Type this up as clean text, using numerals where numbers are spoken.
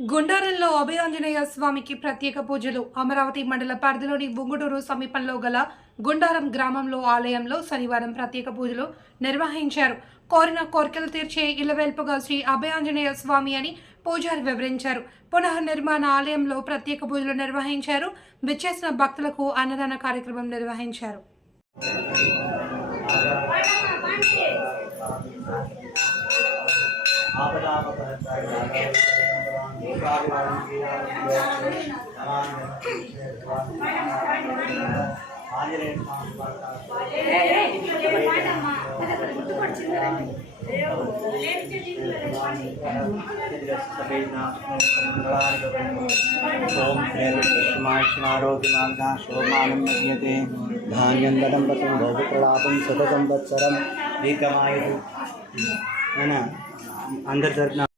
గుండారంలో అభయాంజనేయ స్వామికి ప్రత్యేక పూజలు. అమరావతి మండల పరిధిలోని బుంగుటూరు సమీపంలో గల గుండారం గ్రామంలో ఆలయంలో శనివారం ప్రత్యేక పూజలు నిర్వహించారు. కోరిన కోరికలు తీర్చే ఇలవేల్పుగా శ్రీ అభయాంజనేయ స్వామి అని పూజారి వివరించారు. పునఃనిర్మాణ ఆలయంలో ప్రత్యేక పూజలు నిర్వహించారు. విచ్చేసిన భక్తులకు అన్నదాన కార్యక్రమం నిర్వహించారు. शोभानं मह्यते धान्यं वसं भोगप्रलापं सततं वत्सरम् एकमायतु अंदर